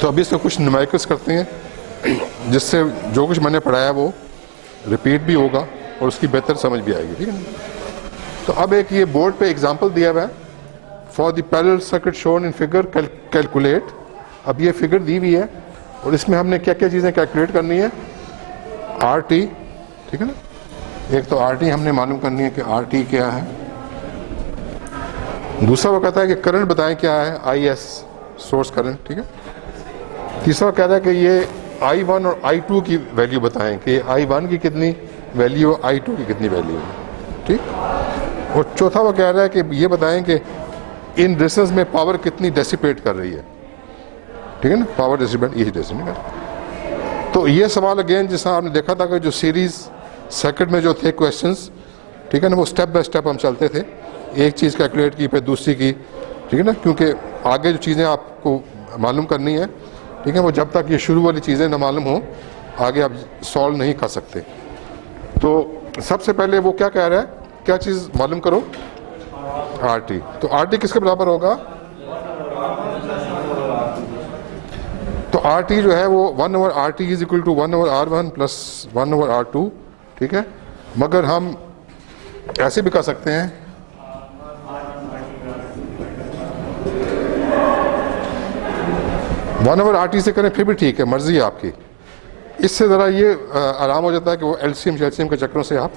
तो अभी इसको कुछ न्यूमेरिकल्स करते हैं जिससे जो कुछ मैंने पढ़ाया वो रिपीट भी होगा और उसकी बेहतर समझ भी आएगी, ठीक है ना। तो अब एक ये बोर्ड पे एग्जांपल दिया हुआ है, for the parallel circuit shown in figure calculate. अब ये फिगर दी हुई है और इसमें हमने क्या क्या चीज़ें कैलकुलेट करनी है। आर टी, ठीक है ना, एक तो आर टी हमने मालूम करनी है कि आर टी क्या है। दूसरा वो कहता है कि करंट बताएं क्या है, आई एस सोर्स करंट, ठीक है। तीसरा कह रहा है कि ये I1 और I2 की वैल्यू बताएं कि I1 की कितनी वैल्यू है, I2 की कितनी वैल्यू है, ठीक। और चौथा वो कह रहा है कि ये बताएं कि इन रेजिस्टेंस में पावर कितनी डेसिपेट कर रही है, ठीक है ना, पावर डेसिपेट, यही डेसिपेट। तो ये सवाल अगेन जैसा आपने देखा था कि जो सीरीज सर्किट में जो थे क्वेश्चंस, ठीक है ना, वो स्टेप बाय स्टेप हम चलते थे, एक चीज़ कैलकुलेट की फिर दूसरी की, ठीक है ना, क्योंकि आगे जो चीज़ें आपको मालूम करनी है, ठीक है, वो जब तक ये शुरू वाली चीज़ें ना मालूम हो आगे आप सॉल्व नहीं कर सकते। तो सबसे पहले वो क्या कह रहा है, क्या चीज़ मालूम करो, आर टी। तो आर टी किसके बराबर होगा, तो आर टी जो है वो 1/RT is equal to 1/R1 plus 1/R2, ठीक है। मगर हम ऐसे भी कर सकते हैं, वन ओवर RT से करें फिर भी ठीक है, मर्जी है आपकी। इससे ज़रा ये आराम हो जाता है कि वो एलसीएम शेलसीएम के चक्करों से आप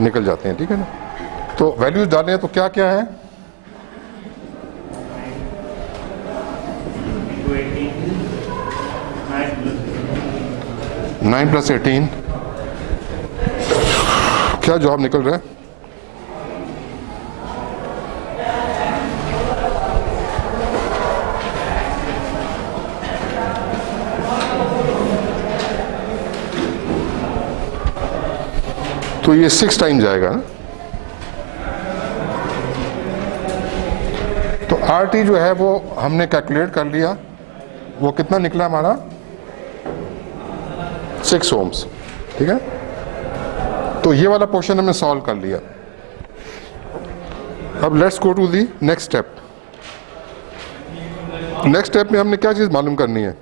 निकल जाते हैं, ठीक है ना। तो वैल्यूज डालें तो क्या क्या है, 9 + 18, क्या जवाब निकल रहा है, तो ये 6 टाइम जाएगा ना। तो आर टी जो है वो हमने कैलकुलेट कर लिया, वो कितना निकला हमारा 6 ohms, ठीक है। तो ये वाला पोर्शन हमने सॉल्व कर लिया। अब let's go to the next step. Next step में हमने क्या चीज़ मालूम करनी है,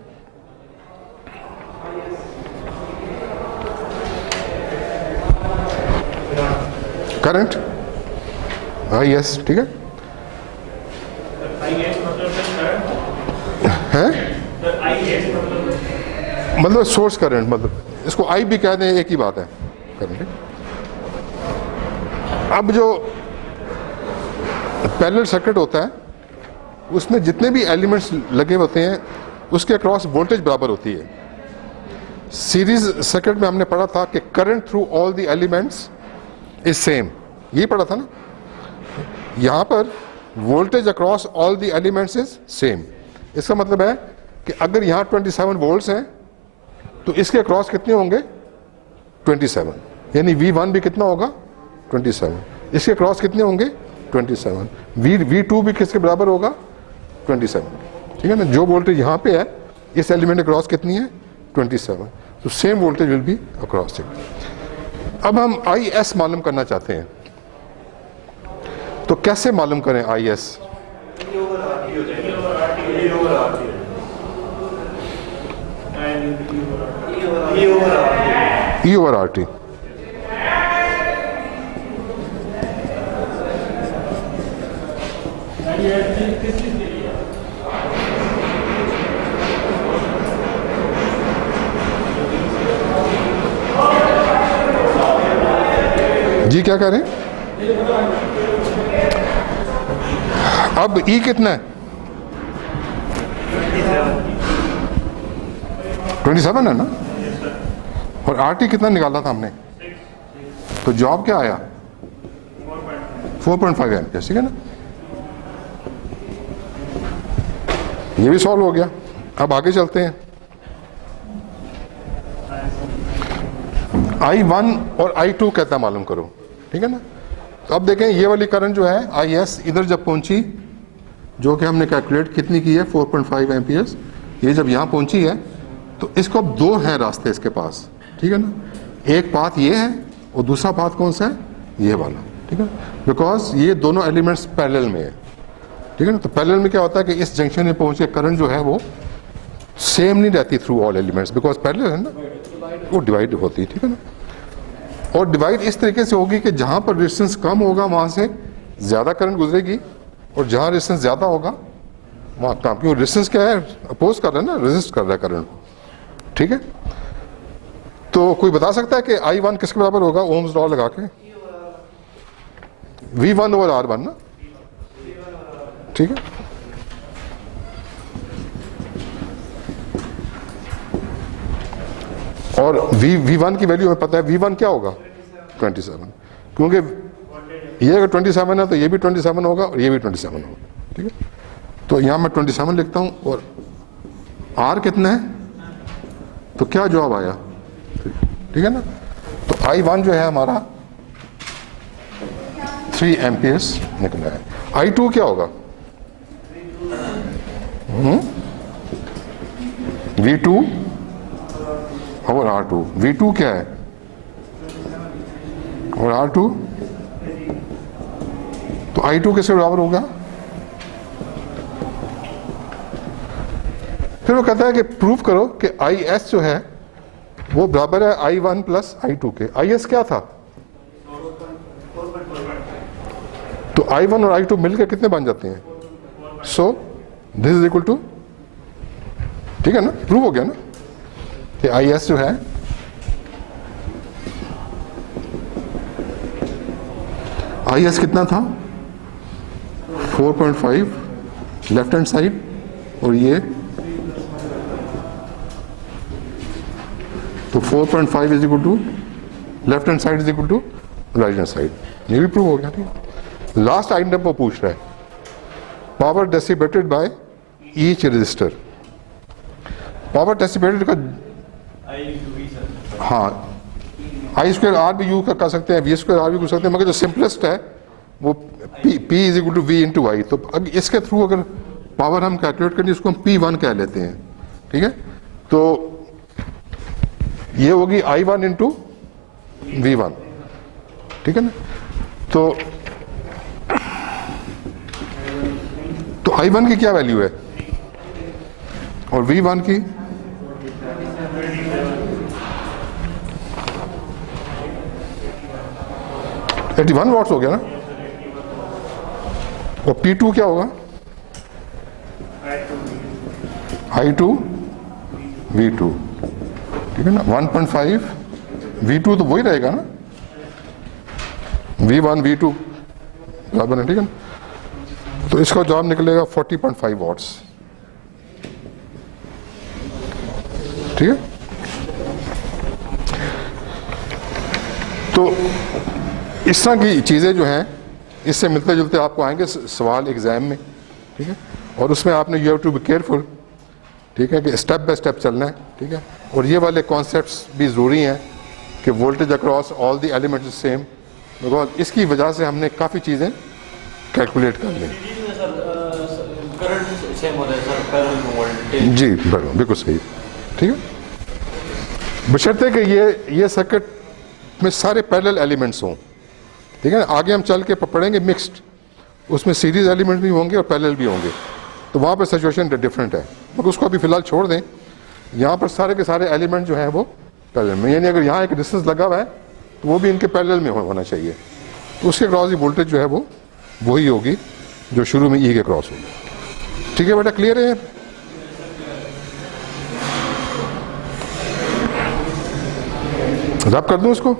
करंट, आई एस, ठीक है। मतलब सोर्स करंट, मतलब इसको आई भी कह दें एक ही बात है, करंट। अब जो पैरेलल सर्किट होता है उसमें जितने भी एलिमेंट्स लगे होते हैं उसके अक्रॉस वोल्टेज बराबर होती है। सीरीज सर्किट में हमने पढ़ा था कि current through all the elements is same, यही पढ़ा था ना। यहां पर voltage across all the elements is same. इसका मतलब है कि अगर यहां 27 वोल्ट्स हैं तो इसके अक्रॉस कितने होंगे 27, यानी V1 भी कितना होगा 27, इसके अक्रॉस कितने होंगे 27, V2 भी किसके बराबर होगा 27, ठीक है ना। जो वोल्टेज यहां पे है इस एलिमेंट अक्रॉस कितनी है 27, तो same voltage will be across it. अब हम आई एस मालूम करना चाहते हैं, तो कैसे मालूम करें I is, E over R T. जी क्या करें, अब ई कितना है 27 है ना, और आर टी कितना निकाला था हमने, तो जवाब क्या आया 4.5 एम्पियर, ठीक है ना। ये भी सॉल्व हो गया। अब आगे चलते हैं, I1 और I2 कहता मालूम करो, ठीक है ना। तो अब देखें ये वाली करंट जो है IS इधर जब पहुंची, जो कि हमने कैलकुलेट कितनी की है 4.5 एम्पियर्स, ये जब यहाँ पहुंची है तो इसको अब दो हैं रास्ते इसके पास, ठीक है ना। एक पाथ ये है और दूसरा पाथ कौन सा है, ये वाला, ठीक है, बिकॉज ये दोनों एलिमेंट्स पैरेलल में है, ठीक है ना। तो पैरेलल में क्या होता है कि इस जंक्शन में पहुंच के करंट जो है वो सेम नहीं रहती through all elements, because parallel है ना, वो डिवाइड होती है, ठीक है ना। और डिवाइड इस तरीके से होगी कि जहां पर रेजिस्टेंस कम होगा वहां से ज्यादा करंट गुजरेगी, और जहां रेजिस्टेंस ज्यादा होगा वहां कम, क्योंकि रेजिस्टेंस क्या है, अपोज कर रहा है ना, रेजिस्ट कर रहा है करंट, ठीक है। तो कोई बता सकता है कि I1 किसके बराबर होगा ओम्स लॉ लगा के? V1 ओवर R1 ना, ठीक है। और V1 की वैल्यू हमें पता है, V1 क्या होगा 27, क्योंकि ये अगर 27 है तो ये भी 27 होगा और ये भी 27 होगा, ठीक है। तो यहां मैं 27 लिखता हूं, और R कितना है, तो क्या जवाब आया, ठीक है ना। तो I1 जो है हमारा 3 एम्पियर्स निकला है। I2 क्या होगा, V2 और R2, V2 क्या है और R2, तो I2 किसके बराबर होगा? फिर वो कहता है कि प्रूव करो कि IS जो है वो बराबर है I1 प्लस I2 के। IS क्या था, तो I1 और I2 मिलकर कितने बन जाते हैं, so this is equal to, ठीक है ना, प्रूव हो गया ना कि IS जो है IS कितना था 4.5 लेफ्ट हैंड साइड, और ये तो 4.5 is equal to left hand side is equal to right hand side, ये भी प्रूव हो गया, ठीक है। लास्ट आइटम को पूछ रहा है power dissipated by each resistor. Power dissipated का हाँ I² R भी यूज कर सकते हैं, V² R भी कर सकते हैं, मगर जो सिंपलेस्ट है वो P is equal to V into I. तो इसके थ्रू अगर पावर हम कैलकुलेट करें इसको हम P1 कह लेते हैं, ठीक है। तो ये होगी I1 इंटू V1, ठीक है ना। तो I1 की क्या वैल्यू है और V1 की, एटी 1 वॉट्स हो गया ना। और P2 क्या होगा, I2 V2, ठीक है ना। 1.5 V2 तो वही रहेगा ना, V1 V2 बराबर है, ठीक है ना। तो इसका जवाब निकलेगा 40.5 वॉट्स, ठीक है। तो इस तरह की चीज़ें जो हैं इससे मिलते जुलते आपको आएंगे सवाल एग्जाम में, ठीक है। और उसमें आपने you have to be careful, ठीक है, कि स्टेप बाय स्टेप चलना है, ठीक है। और ये वाले कॉन्सेप्ट्स भी ज़रूरी हैं कि voltage across all the elements same, because इसकी वजह से हमने काफ़ी चीज़ें कैलकुलेट कर ली। जी बिल्कुल सही, ठीक है। बशर्ते कि ये सर्किट में सारे पैरेलल एलिमेंट्स हों, ठीक है। आगे हम चल के पढ़ेंगे मिक्स्ड, उसमें सीरीज एलिमेंट भी होंगे और पैरेलल भी होंगे, तो वहाँ पर सिचुएशन डिफरेंट है, मगर उसको अभी फिलहाल छोड़ दें। यहाँ पर सारे के सारे एलिमेंट जो हैं वो पैरेलल में, यानी अगर यहाँ एक रेजिस्टेंस लगा हुआ है तो वो भी इनके पैरेलल में होना चाहिए, तो उसके क्रॉस ही वोल्टेज जो है वो वही होगी जो शुरू में E के क्रॉस होगी, ठीक है बेटा, क्लियर है। रब कर दूँ उसको,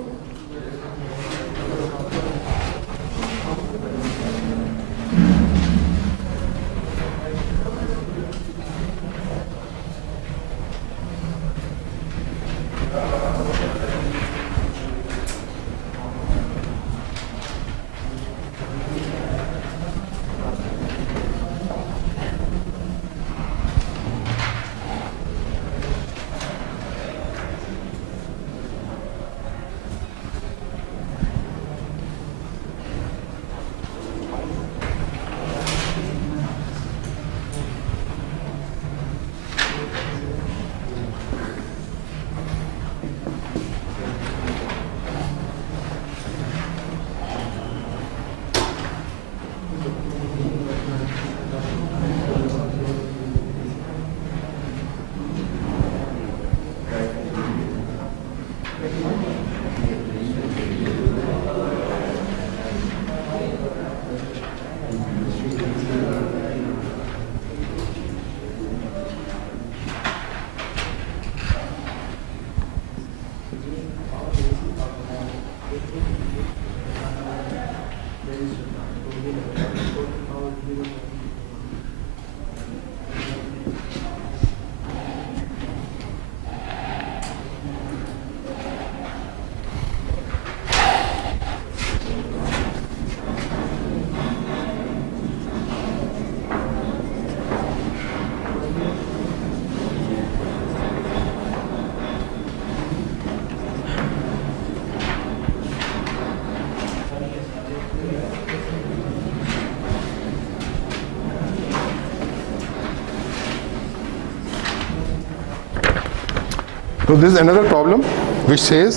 तो this another problem which says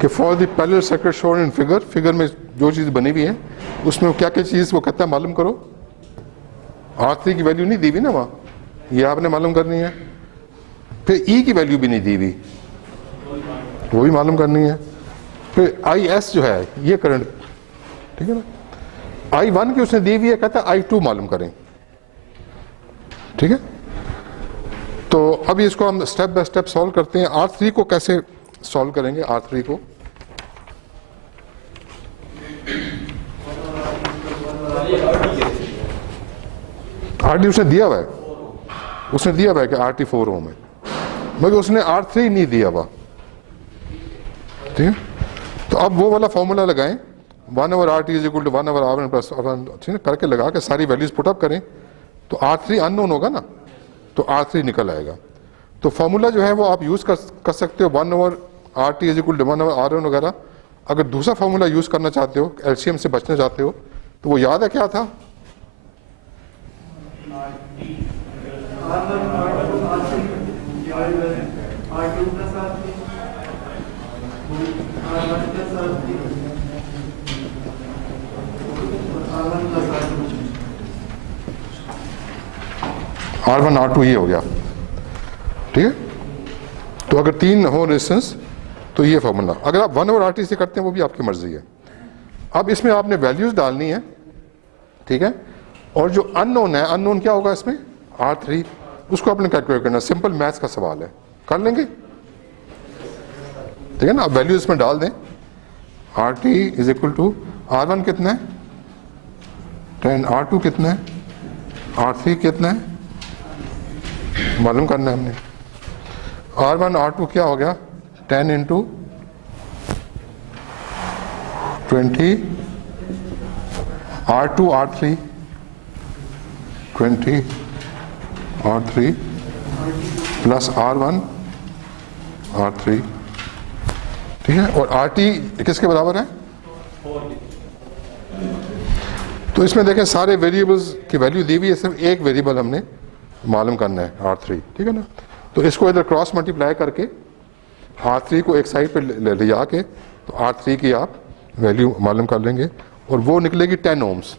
कि for the parallel circuit shown in figure में जो चीज़ बनी हुई है उसमें क्या क्या चीज़ वो कहता है मालूम करो। R3 की वैल्यू नहीं दी हुई ना वहाँ, ये आपने मालूम करनी है। फिर E की वैल्यू भी नहीं दी हुई, वो भी मालूम करनी है। फिर IS जो है ये करंट, ठीक है ना। I1 की उसने दी हुई है, कहता है I2 मालूम करें, ठीक है। तो अब इसको हम स्टेप बाय स्टेप सॉल्व करते हैं। R3 को कैसे सॉल्व करेंगे? R3 को RD उसने दिया हुआ है, उसने दिया हुआ है कि RT 4 ओम है, मगर उसने R3 नहीं दिया हुआ, ठीक है। तो अब वो वाला फॉर्मूला लगाएं, 1/RT is equal to 1/R1 plus, ठीक है, करके लगा के सारी वैल्यूज पुटअप करें तो R3 अननोन होगा ना, तो R3 निकल आएगा। तो फॉर्मूला जो है वो आप यूज कर सकते हो, 1/RT is equal to 1/R1 वगैरह। अगर दूसरा फॉर्मूला यूज करना चाहते हो, एलसीएम से बचना चाहते हो, तो वो याद है क्या था? R1 R2 ये हो गया, ठीक है। तो अगर 3 हो रेजिस्टेंस तो ये फॉर्मूला, अगर आप 1/RT से करते हैं वो भी आपकी मर्जी है। अब इसमें आपने वैल्यूज डालनी है, ठीक है। और जो अननोन है, अननोन क्या होगा इसमें? R3, उसको आपने कैलकुलेट करना, सिंपल मैथ्स का सवाल है, कर लेंगे, ठीक है ना। अब वैल्यू इसमें डाल दें, RT is equal to R1 कितना है 10, R2 कितना है, R3 कितना है मालूम करना है हमने। R1 R2 क्या हो गया 10 into 20, R2 R3 20 R3 plus R1 R3, ठीक है। और RT किसके बराबर है? तो इसमें देखें सारे वेरिएबल्स की वैल्यू दी हुई है, सिर्फ एक वेरिएबल हमने मालूम करना है R3, ठीक है ना। तो इसको इधर क्रॉस मल्टीप्लाई करके R3 को एक साइड पे ले जाके तो R3 की आप वैल्यू मालूम कर लेंगे और वो निकलेगी 10 ओम्स।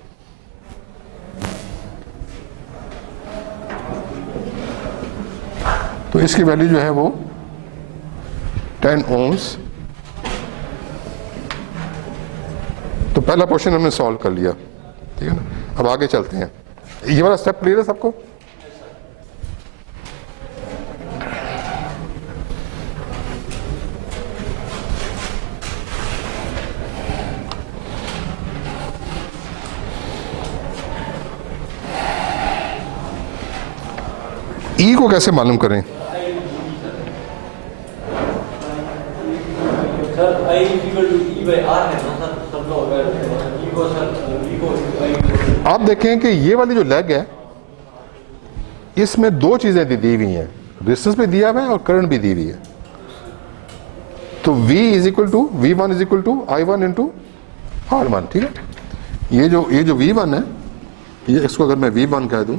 तो इसकी वैल्यू जो है वो 10 ओम्स। तो पहला क्वेश्चन हमने सॉल्व कर लिया, ठीक है ना। अब आगे चलते हैं। ये वाला स्टेप क्लियर है सबको? ई को कैसे मालूम करें? आप देखें कि ये वाली जो लेग है इसमें दो चीजें दी हुई हैं, रेजिस्टेंस भी दिया हुआ है और करंट भी दी हुई है। तो V is equal to V1 is equal to I1 into R1, ठीक है। ये जो V1 है, ये इसको अगर मैं V1 कह दूं,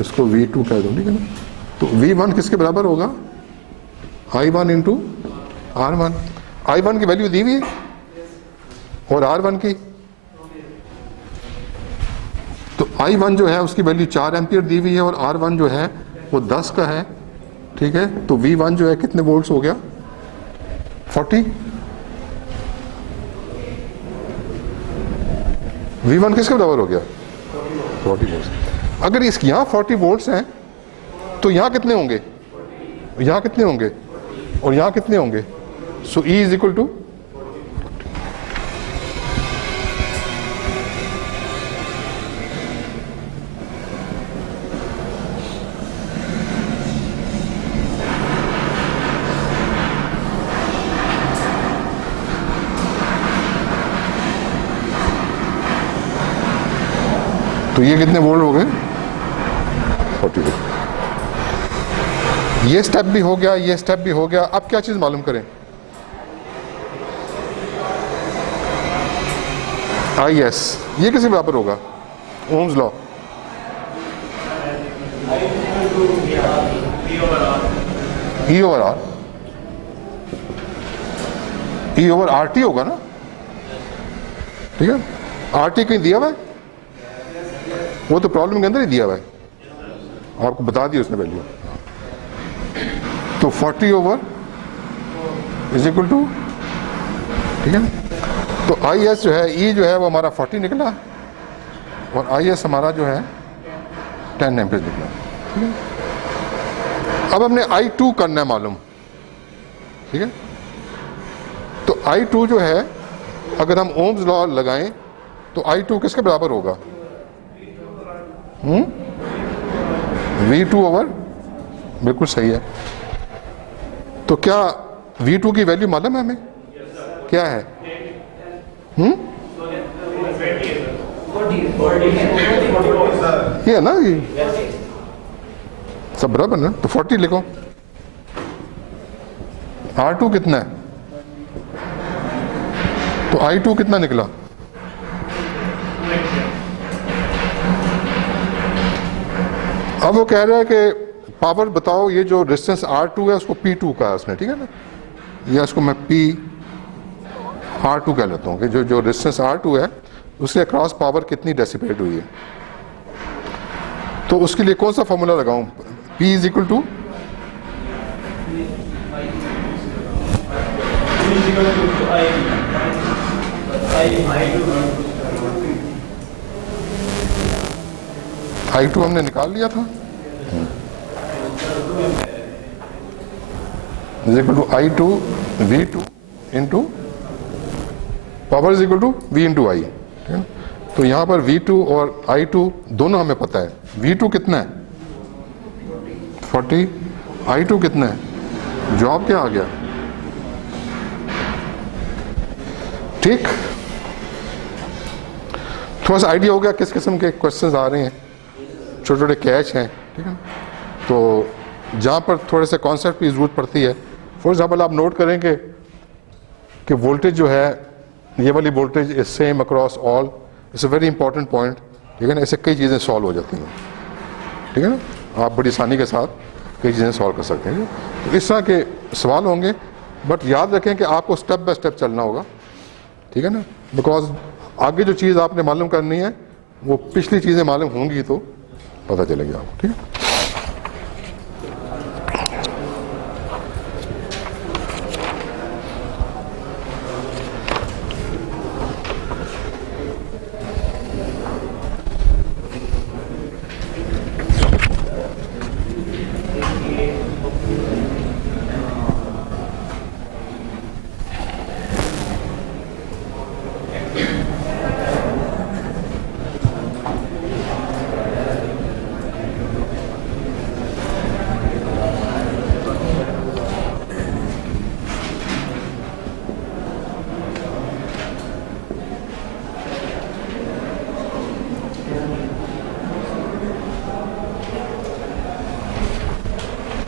इसको V2 कह दूं, ठीक है ना। तो V1 किसके बराबर होगा? I1 into R1। I1 की वैल्यू दी हुई है और R1 की, तो I1 जो है उसकी वैल्यू 4 एम्पियर दी हुई है और R1 जो है वो 10 का है, ठीक है। तो V1 जो है कितने वोल्ट्स हो गया? 40। V1 किसके बराबर हो गया? 40 वोल्ट्स। अगर इसकी यहाँ 40 वोल्ट्स हैं तो यहाँ कितने होंगे? यहाँ कितने होंगे और यहाँ कितने होंगे? सो E इज इक्वल टू, तो ये कितने वोल्ट हो गए? 40 वोल्ट। ये स्टेप भी हो गया, ये स्टेप भी हो गया। अब क्या चीज मालूम करें? IS ये किसके बराबर होगा? Ohm's law. E over R, E over R T होगा ना, ठीक है। आर टी कहीं दिया हुआ है? वो तो प्रॉब्लम के अंदर ही दिया हुआ है, आपको बता दिया उसने वैल्यू। तो 40 ओवर इज इक्वल टू, ठीक है। तो आई एस जो है, ई जो है वो हमारा 40 निकला और आई एस हमारा जो है 10 एम्पीयर निकला, ठीक है। अब हमने I2 करना है मालूम, ठीक है। तो I2 जो है, अगर हम ओम्स लॉ लगाएं तो I2 किसके बराबर होगा? V2 ओवर, बिल्कुल सही है। तो क्या V2 की वैल्यू मालूम है हमें क्या है? ये है ना, ये सब बराबर ना, तो 40 लिखो। R2 कितना है? तो I2 कितना निकला? अब वो कह रहा है कि पावर बताओ, ये जो रेजिस्टेंस R2 है उसको P2 का है उसने, ठीक है ना, या इसको मैं PR2 कह लेता हूँ कि जो रेजिस्टेंस R2 है उसके अक्रॉस पावर कितनी डेसिपेट हुई है। तो उसके लिए कौन सा फॉर्मूला लगाऊं? P is equal to I2 हमने निकाल लिया था, is equal to I2 V2 into power is equal to V into I, ठीक है। तो यहाँ पर V2 और I2 दोनों हमें पता है। V2 कितना है? 40। I2 कितना है? जवाब क्या आ गया? ठीक, थोड़ा सा आइडिया हो गया किस किस्म के क्वेश्चंस आ रहे हैं, छोटे छोटे कैच हैं, ठीक है। तो जहाँ पर थोड़े से कॉन्सेप्ट की ज़रूरत पड़ती है, फॉर एग्जाम्पल आप नोट करेंगे कि वोल्टेज जो है, ये वाली voltage is same across all, it's a very important point, ठीक है ना। ऐसे कई चीज़ें सॉल्व हो जाती हैं, ठीक है ना, आप बड़ी आसानी के साथ कई चीज़ें सॉल्व कर सकते हैं। तो इस तरह के सवाल होंगे, बट याद रखें कि आपको स्टेप बाय स्टेप चलना होगा, ठीक है ना, बिकॉज आगे जो चीज़ आपने मालूम करनी है वो पिछली चीज़ें मालूम होंगी तो पता चलेगी आपको, ठीक है।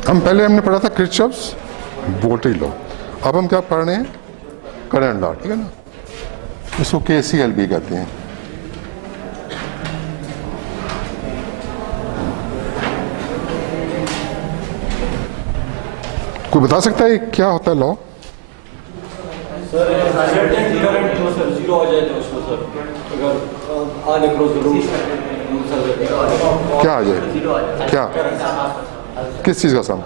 हम पहले हमने पढ़ा था किरचॉफ्स वोल्टेज लॉ, अब हम क्या पढ़ रहे हैं? करंट लॉ, ठीक है ना, इसको KCL भी कहते हैं। कोई बता सकता है क्या होता है लॉ? क्या आ जाए? क्या, किस चीज का सम?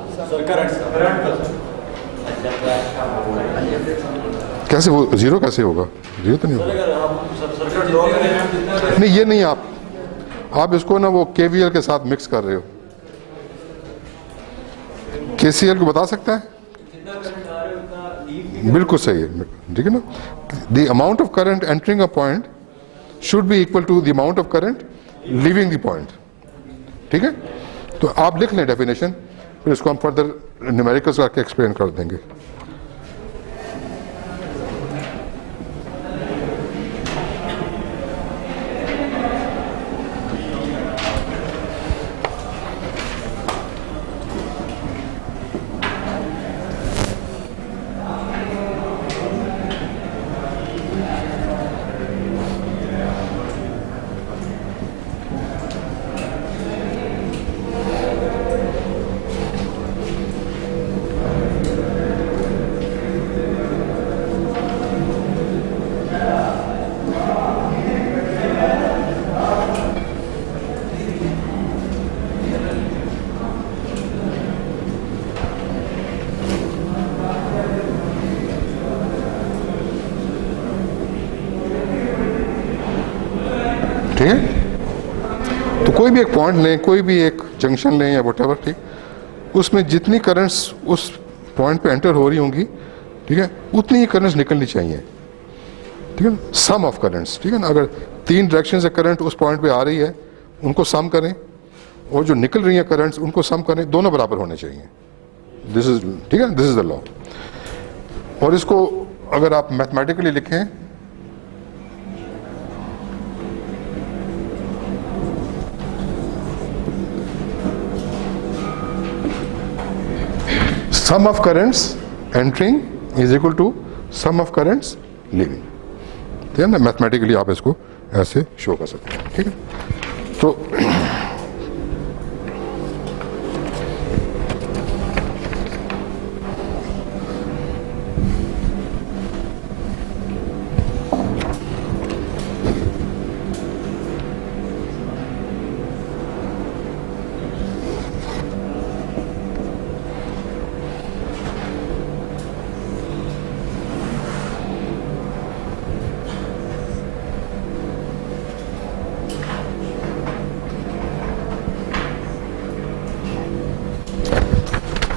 कैसे वो जीरो कैसे होगा? जीरो तो नहीं होगा। नहीं, ये नहीं, आप इसको ना वो KVL के साथ मिक्स कर रहे हो। KCL को बता सकता है? बिल्कुल सही है, ठीक है ना। The amount of current entering a point should be equal to the amount of current leaving the point, ठीक है। तो आप लिख लें डेफिनेशन, फिर इसको हम फर्दर न्यूमेरिकल्स करके एक्सप्लेन कर देंगे। है। तो कोई भी एक पॉइंट लें, कोई भी एक जंक्शन लें या वट एवर, ठीक, उसमें जितनी करंट्स उस पॉइंट पे एंटर हो रही होंगी, ठीक है, उतनी ही करंट्स निकलनी चाहिए, ठीक है ना, सम ऑफ करंट्स, ठीक है ना। अगर 3 डायरेक्शन से करंट उस पॉइंट पे आ रही है, उनको सम करें, और जो निकल रही है करंट्स उनको सम करें, दोनों बराबर होने चाहिए। दिस इज, ठीक है, दिस इज द लॉ। और इसको अगर आप मैथमेटिकली लिखें, sum of currents entering is equal to sum of currents leaving, ठीक है ना। मैथमेटिकली आप इसको ऐसे शो कर सकते हैं, ठीक है। तो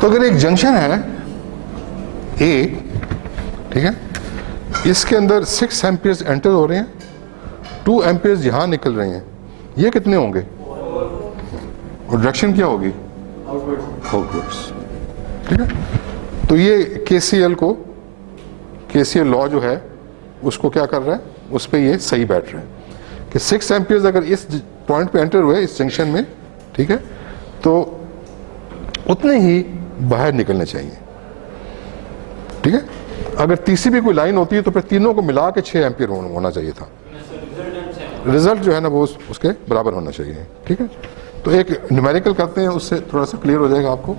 तो अगर एक जंक्शन है ए, ठीक है, इसके अंदर 6 एम्पियर्स एंटर हो रहे हैं, 2 एम्पियर्स यहां निकल रहे हैं, ये कितने होंगे? और डायरेक्शन क्या होगी? आउटवर्ड्स, ठीक है। तो ये केसीएल लॉ जो है उसको क्या कर रहा है, उस पर ये सही बैठ रहा है कि 6 एम्पियर्स अगर इस पॉइंट पे एंटर हुए इस जंक्शन में, ठीक है, तो उतने ही बाहर निकलने चाहिए, ठीक है। अगर तीसरी भी कोई लाइन होती है तो फिर तीनों को मिला के 6 एम्पियर होना चाहिए था। रिजल्ट जो है ना वो उसके बराबर होना चाहिए, ठीक है। तो एक न्यूमेरिकल करते हैं, उससे थोड़ा सा क्लियर हो जाएगा आपको।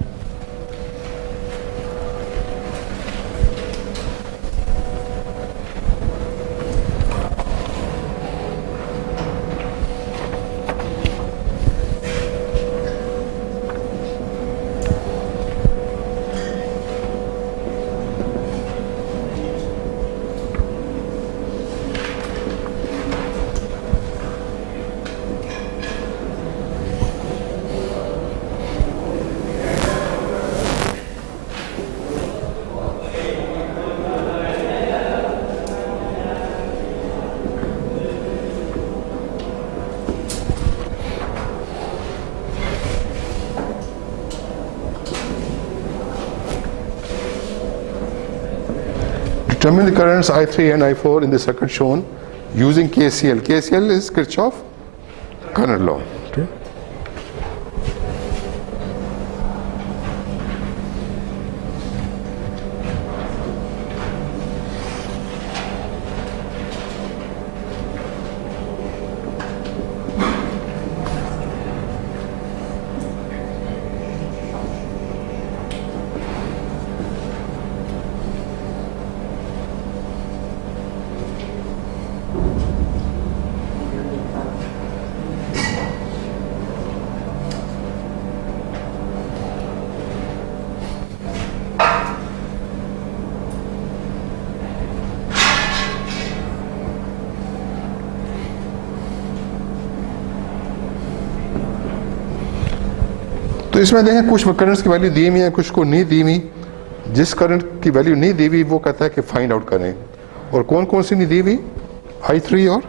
Determine the currents I3 and I4 in the circuit shown using KCL. KCL is Kirchhoff current law. Okay. तो इसमें देखें कुछ करंट्स की वैल्यू दी हुई है, कुछ को नहीं दी हुई। जिस करंट की वैल्यू नहीं दी हुई वो कहता है कि फाइंड आउट करें, और कौन कौन सी नहीं दी हुई? I3 और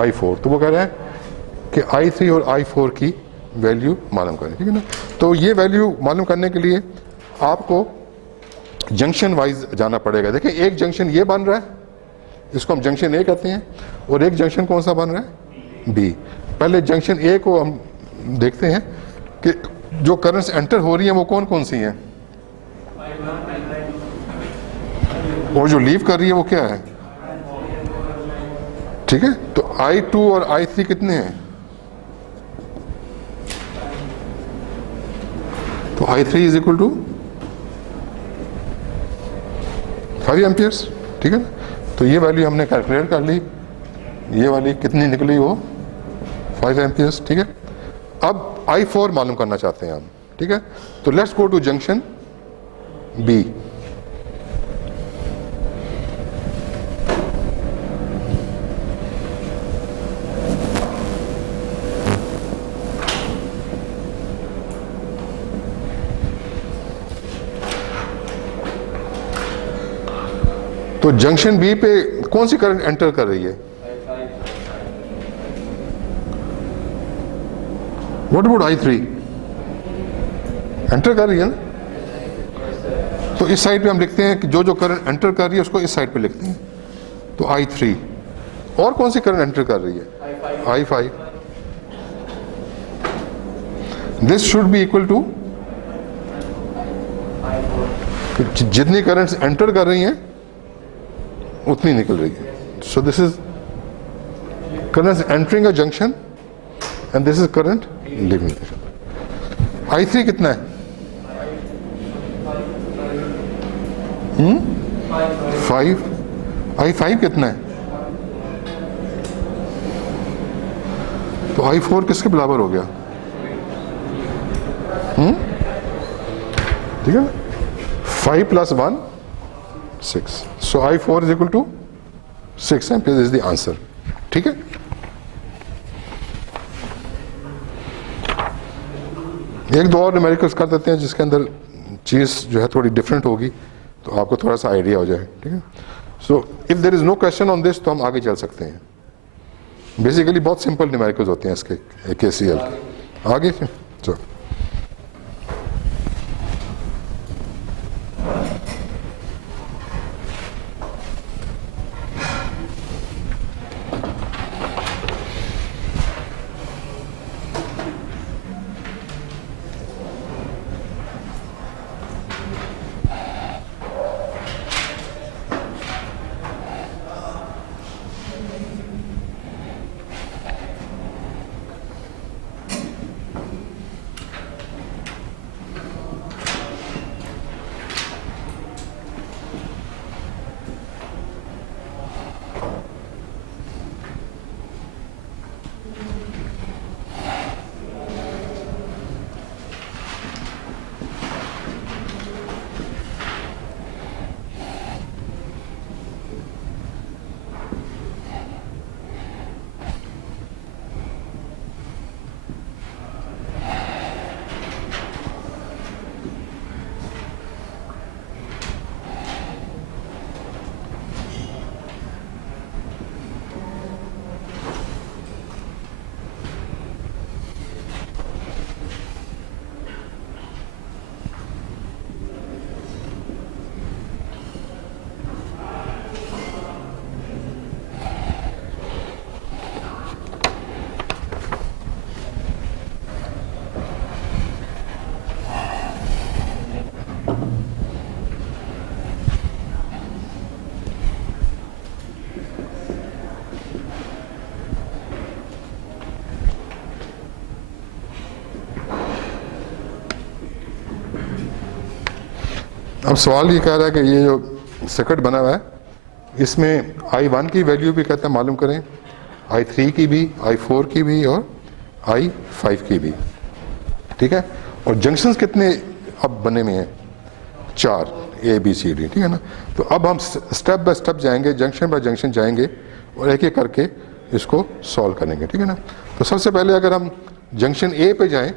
I4। तो वो कह रहा है कि I3 और I4 की वैल्यू मालूम करें, ठीक है ना। तो ये वैल्यू मालूम करने के लिए आपको जंक्शन वाइज जाना पड़ेगा। देखिए एक जंक्शन ये बन रहा है, इसको हम जंक्शन ए कहते हैं, और एक जंक्शन कौन सा बन रहा है? बी। पहले जंक्शन ए को हम देखते हैं कि जो करंट्स एंटर हो रही हैं वो कौन कौन सी हैं, और जो लीव कर रही है वो क्या है, ठीक है। तो I2 और I3 कितने हैं? तो I3 is equal to 5 amperes, ठीक है ना। तो ये वैल्यू हमने कैलकुलेट कर ली, ये वाली कितनी निकली वो 5 एम्पियर्स, ठीक है। अब I4 मालूम करना चाहते हैं हम, ठीक है। तो let's go to junction B. तो जंक्शन बी पे कौन सी करंट एंटर कर रही है? What about I3? एंटर कर रही है ना। तो इस साइड पे हम लिखते हैं कि जो जो करंट एंटर कर रही है उसको इस साइड पे लिखते हैं, तो I3। और कौन सी करंट एंटर कर रही है? I5। This should be equal to, जितनी करंट्स एंटर कर रही हैं उतनी निकल रही है। So this is currents entering a junction and this is current leaving. I3 कितना है? 5। I5 कितना है? तो I4 किसके बराबर हो गया? ठीक है ना, 5 + 1 6। So I4 is equal to 6 ampere is the answer. ठीक है, एक दो और न्यूमेरिकल्स कर देते हैं जिसके अंदर चीज़ जो है थोड़ी डिफरेंट होगी, तो आपको थोड़ा सा आइडिया हो जाए। ठीक है, so if there is no question on this तो हम आगे चल सकते हैं। बेसिकली बहुत सिंपल न्यूमेरिकल्स होते हैं इसके KCL के। आगे चलो, अब सवाल ये कह रहा है कि ये जो सर्किट बना हुआ है इसमें I1 की वैल्यू भी कहता है मालूम करें, I3 की भी, I4 की भी और I5 की भी। ठीक है, और जंक्शंस कितने अब बने में हैं? 4, ABCD। ठीक है ना, तो अब हम स्टेप बाय स्टेप जाएंगे, जंक्शन बाय जंक्शन जाएंगे और एक एक करके इसको सॉल्व करेंगे। ठीक है ना, तो सबसे पहले अगर हम जंक्शन A पे जाएं,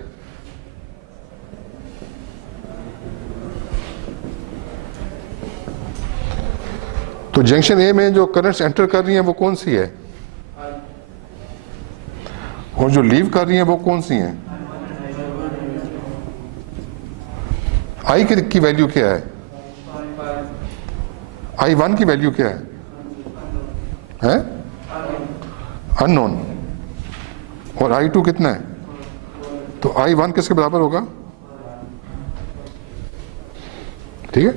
तो जंक्शन A में जो करंट्स एंटर कर रही हैं वो कौन सी है, और जो लीव कर रही हैं वो कौन सी हैं? I की वैल्यू क्या है? I1 की वैल्यू क्या है? अननोन। और I2 कितना है? तो I1 किसके बराबर होगा? ठीक है,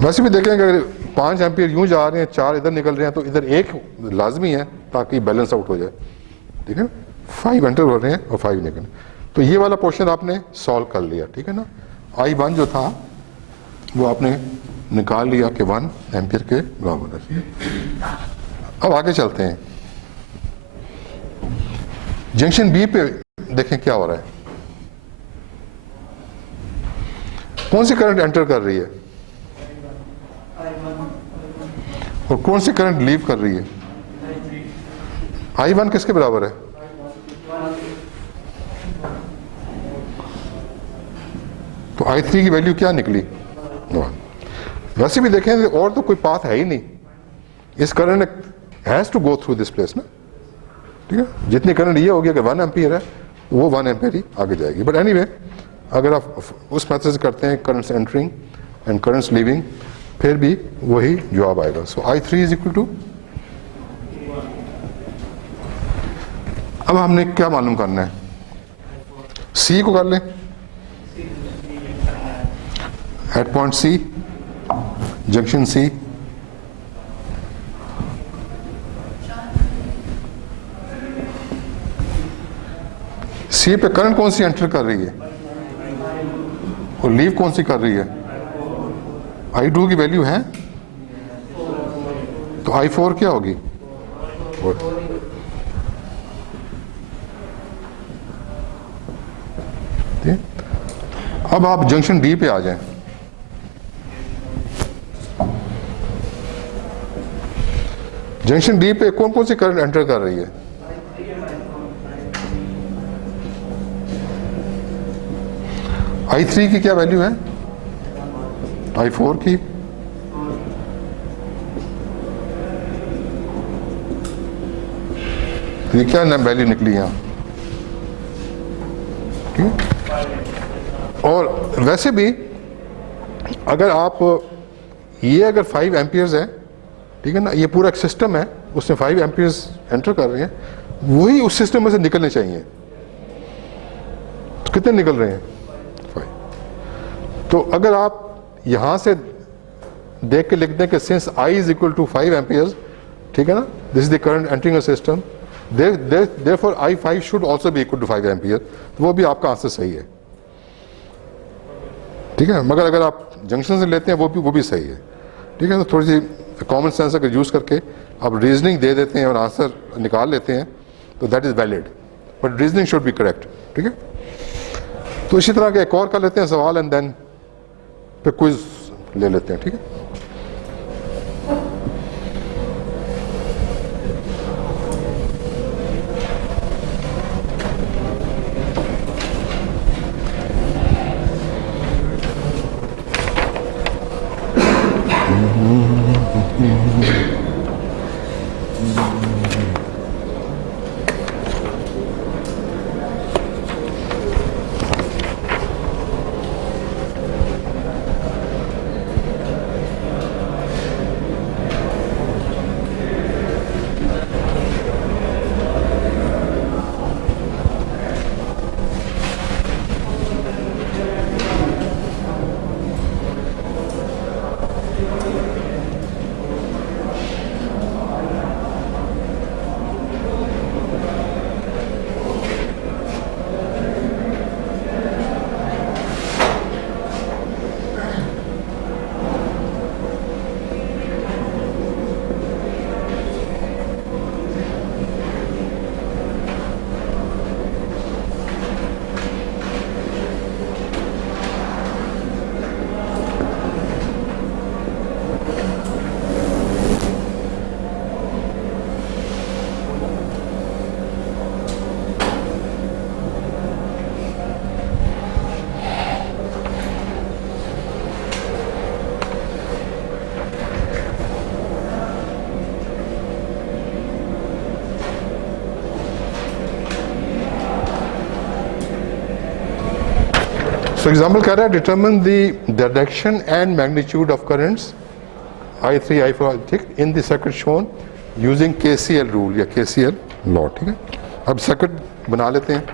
वैसे भी देखेंगे अगर 5 एम्पियर यूं जा रहे हैं, 4 इधर निकल रहे हैं, तो इधर एक लाजमी है ताकि बैलेंस आउट हो जाए। ठीक है, 5 एंटर हो रहे हैं और 5 निकल, तो ये वाला पोर्शन आपने सॉल्व कर लिया। ठीक है ना, I1 जो था वो आपने निकाल लिया कि 1 एम्पियर के बराबर है। अब आगे चलते हैं, जंक्शन बी पे देखें क्या हो रहा है, कौन सी करंट एंटर कर रही है और कौन सी करंट लीव कर रही है? I1 किसके बराबर है? तो I3 की वैल्यू क्या निकली? 1। वैसे भी देखें और तो कोई पाथ है ही नहीं, इस current has to go through this place ना, ठीक है। जितनी करंट ये होगी अगर 1 एम्पियर है वो 1 एम्पियर ही आगे जाएगी। बट एनीवे अगर आप उस मेथड से करते हैं currents entering and currents leaving, फिर भी वही जवाब आएगा। सो I3 इज इक्वल टू, अब हमने क्या मालूम करना है, C को कर लें, at point C, junction C, C पे करंट कौन सी एंटर कर रही है और लीव कौन सी कर रही है, I2 की वैल्यू है, तो I4 क्या होगी, अब आप जंक्शन D पे आ जाएं, जंक्शन D पे कौन कौन सी करंट एंटर कर रही है, I3 की क्या वैल्यू है, I4 की, ये क्या वैल्यू निकली यहां, ठीक। और वैसे भी अगर आप ये अगर 5 एम्पियर्स है, ठीक है ना, ये पूरा एक सिस्टम है, उसमें 5 एम्पियर्स एंटर कर रहे हैं, वही उस सिस्टम में से निकलने चाहिए, तो कितने निकल रहे हैं 5। तो अगर आप यहां से देख के लिख दें कि since I is equal to 5 amperes, ठीक है ना, this is the current entering a system, therefore I5 should also be equal to 5 ampere, तो वो भी आपका आंसर सही है, ठीक है। मगर अगर आप जंक्शन से लेते हैं वो भी सही है, ठीक है। तो थोड़ी सी कॉमन सेंस अगर यूज़ करके आप रीजनिंग दे देते हैं और आंसर निकाल लेते हैं तो that is valid, but reasoning should be correct, ठीक है। तो इसी तरह के एक और कर लेते हैं सवाल एंड देन फिर क्विज ले लेते हैं, ठीक है। सो एग्जाम्पल कह रहा है determine the direction and magnitude of currents I3 I4, ठीक, in the circuit shown using KCL rule या KCL लॉ, ठीक है। अब सर्किट बना लेते हैं,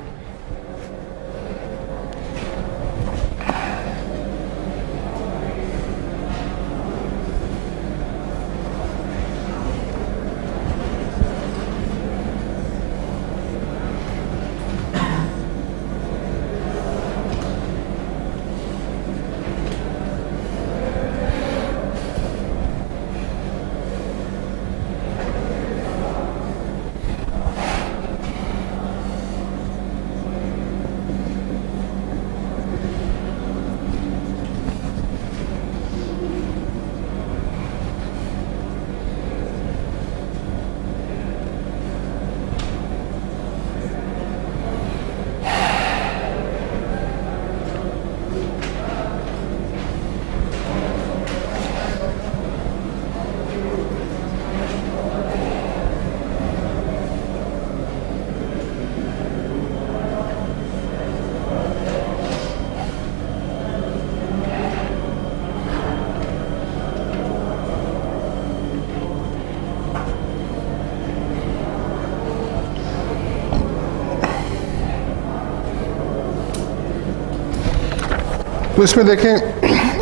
तो इसमें देखें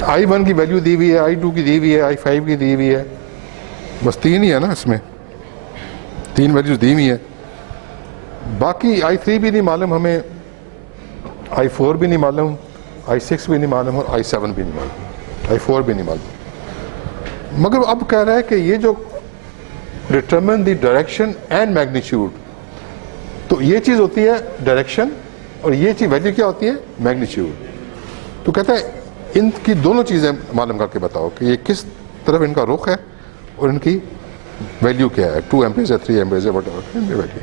I1 की वैल्यू दी हुई है, I2 की दी हुई है, I5 की दी हुई है, बस 3 ही है ना, इसमें 3 वैल्यूज दी हुई है। बाकी I3 भी नहीं मालूम हमें, I4 भी नहीं मालूम, I6 भी नहीं मालूम और I7 भी नहीं मालूम, I4 भी नहीं मालूम। मगर अब कह रहा है कि ये जो determine the direction and magnitude, तो ये चीज़ होती है डायरेक्शन और ये चीज़ वैल्यू क्या होती है, मैग्नीट्यूड। तो कहता है इनकी दोनों चीज़ें मालूम करके बताओ कि ये किस तरफ इनका रुख है और इनकी वैल्यू क्या है, 2 एम्पीयर है, 3 एम्पीयर है, वैल्यू।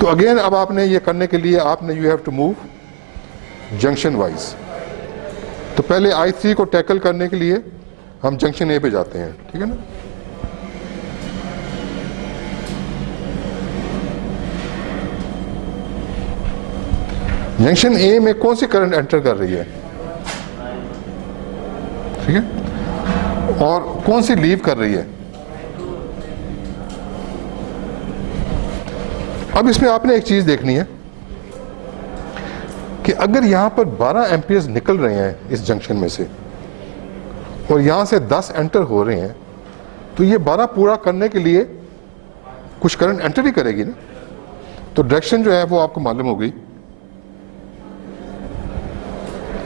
तो अगेन अब आपने ये करने के लिए आपने you have to move junction wise. तो पहले I3 को टैकल करने के लिए हम जंक्शन ए पे जाते हैं, ठीक है ना। जंक्शन ए में कौन सी करंट एंटर कर रही है, ठीक है, और कौन सी लीव कर रही है। अब इसमें आपने एक चीज देखनी है कि अगर यहां पर 12 एम्पियर्स निकल रहे हैं इस जंक्शन में से और यहां से 10 एंटर हो रहे हैं, तो ये 12 पूरा करने के लिए कुछ करंट एंटर ही करेगी ना। तो डायरेक्शन जो है वो आपको मालूम होगी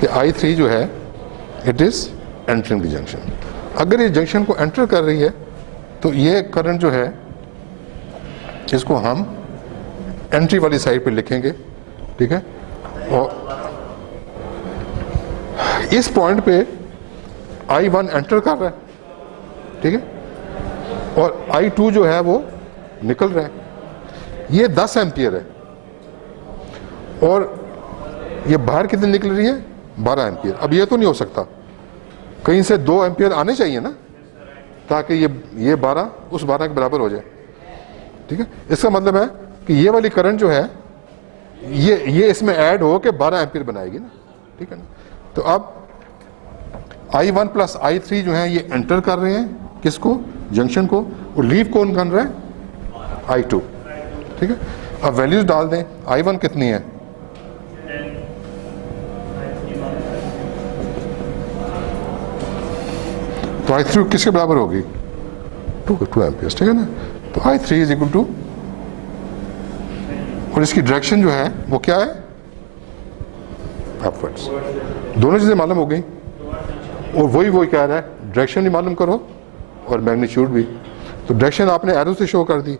कि I3 जो है it is entering the junction. अगर ये जंक्शन को एंटर कर रही है तो ये करंट जो है इसको हम एंट्री वाली साइड पे लिखेंगे, ठीक है। और इस पॉइंट पे I1 एंटर कर रहा है, ठीक है, और I2 जो है वो निकल रहा है। ये 10 एम्पियर है और ये बाहर कितनी निकल रही है, 12 एम्पियर। अब ये तो नहीं हो सकता, कहीं से 2 एम्पियर आने चाहिए ना, ताकि ये 12 उस 12 के बराबर हो जाए, ठीक है। इसका मतलब है कि ये वाली करंट जो है ये इसमें ऐड हो के 12 एम्पियर बनाएगी ना, ठीक है ना। तो अब I1 प्लस I3 जो है ये एंटर कर रहे हैं किसको, जंक्शन को, और लीव कौन कर रहा है, I2, ठीक है। अब वैल्यूज डाल दें, I1 कितनी है, तो I3 किसके बराबर होगी, 2 एम्पियर, ठीक है ना। तो I3 इज इक्वल टू, और इसकी डायरेक्शन जो है वो क्या है, अपवर्ड्स। दोनों चीजें मालूम हो गई, और वही कह रहा है डायरेक्शन भी मालूम करो और मैग्नीट्यूड भी। तो डायरेक्शन आपने एरो से शो कर दी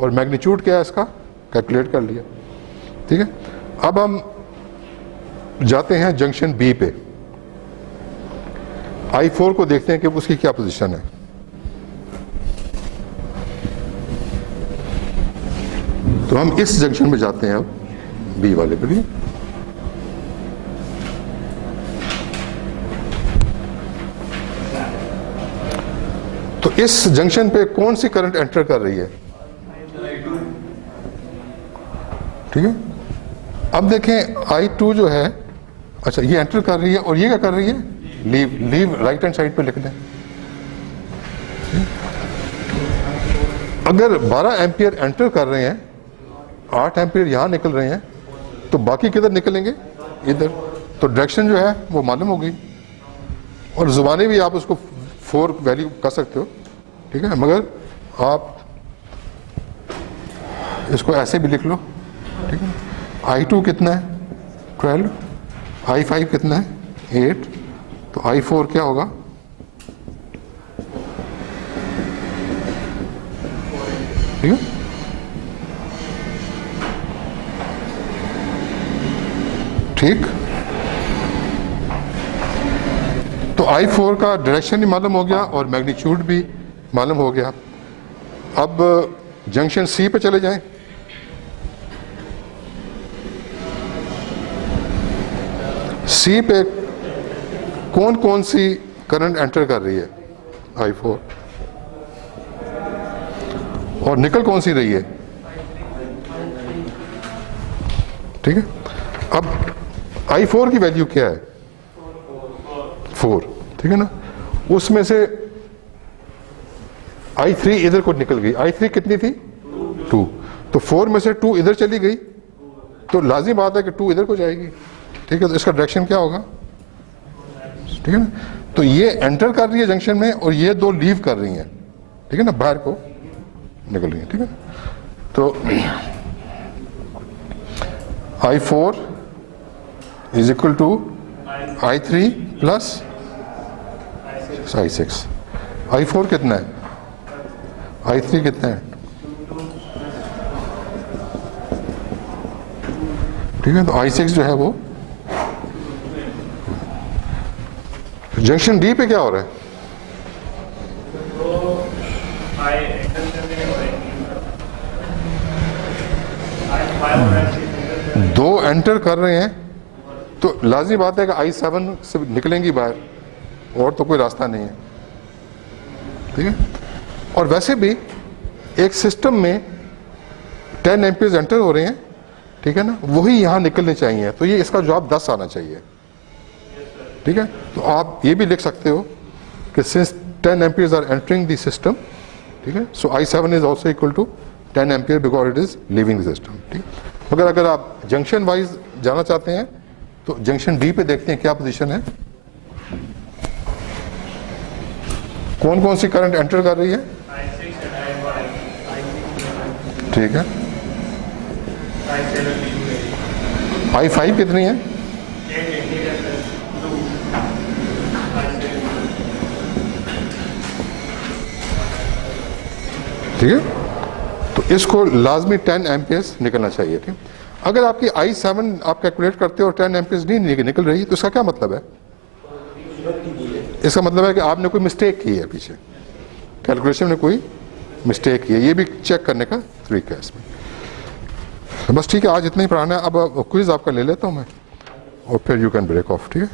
और मैग्नीट्यूड क्या है इसका कैलकुलेट कर लिया, ठीक है। अब हम जाते हैं जंक्शन बी पे, I4 को देखते हैं कि उसकी क्या पोजीशन है। तो हम इस जंक्शन में जाते हैं अब बी वाले पे भी। तो इस जंक्शन पे कौन सी करंट एंटर कर रही है, ठीक है। अब देखें I2 जो है, अच्छा ये एंटर कर रही है और ये क्या कर रही है, लीव राइट हैंड साइड पे लिख दें। अगर 12 एम्पियर एंटर कर रहे हैं, 8 एम्पियर यहां निकल रहे हैं, तो बाकी किधर निकलेंगे, इधर। तो डायरेक्शन जो है वो मालूम हो गई, और जुबानी भी आप उसको 4 वैल्यू कर सकते हो, ठीक है। मगर आप इसको ऐसे भी लिख लो, ठीक है। I2 कितना है, 12, I5 कितना है, 8, तो I4 क्या होगा, ठीक है। ठीक, तो I4 का डायरेक्शन भी मालूम हो गया और मैग्नीट्यूड भी मालूम हो गया। अब जंक्शन सी पे चले जाएं। सी पे कौन कौन सी करंट एंटर कर रही है, I4, और निकल कौन सी रही है, ठीक है। अब I4 की वैल्यू क्या है, 4, ठीक है ना। उसमें से I3 इधर को निकल गई, I3 कितनी थी, 2, तो 4 में से 2 इधर चली गई, तो लाजिम बात है कि 2 इधर को जाएगी, ठीक है। तो इसका डायरेक्शन क्या होगा, ठीक है ना। तो ये एंटर कर रही है जंक्शन में और ये दो लीव कर रही हैं, ठीक है ना, बाहर को निकल रही है, ठीक है। तो I4 is equal to I3 plus I6। I4 कितना है, I3 कितना है, ठीक है। तो I6 जो है वो जंक्शन डी पे क्या हो रहा है, दो एंटर कर रहे हैं तो लाजमी बात है कि I7 से निकलेंगी बाहर, और तो कोई रास्ता नहीं है, ठीक है। और वैसे भी एक सिस्टम में 10 एम्पीयर्स एंटर हो रहे हैं, ठीक है ना, वही यहाँ निकलने चाहिए, तो ये इसका जवाब 10 आना चाहिए, ठीक है। तो आप ये भी लिख सकते हो कि since 10 amperes are entering the system, ठीक है, so I7 is also equal to 10 ampere because it is leaving the system, ठीक। मगर अगर आप जंक्शन वाइज जाना चाहते हैं तो जंक्शन डी पे देखते हैं क्या पोजीशन है, कौन कौन सी करंट एंटर कर रही है, ठीक है। I5 कितनी है, ठीक है। तो इसको लाजमी 10 एम्पियर्स निकलना चाहिए, ठीक। अगर आपकी I7 आप कैलकुलेट करते हो और 10 एम्पियर्स नहीं निकल रही तो इसका क्या मतलब है, इसका मतलब है कि आपने कोई मिस्टेक की है, पीछे कैलकुलेशन में कोई मिस्टेक की है। ये भी चेक करने का तरीका है इसमें। बस ठीक है, आज इतना ही पढ़ाना है। अब क्विज आपका ले लेता हूँ मैं और फिर यू कैन ब्रेक ऑफ, ठीक है।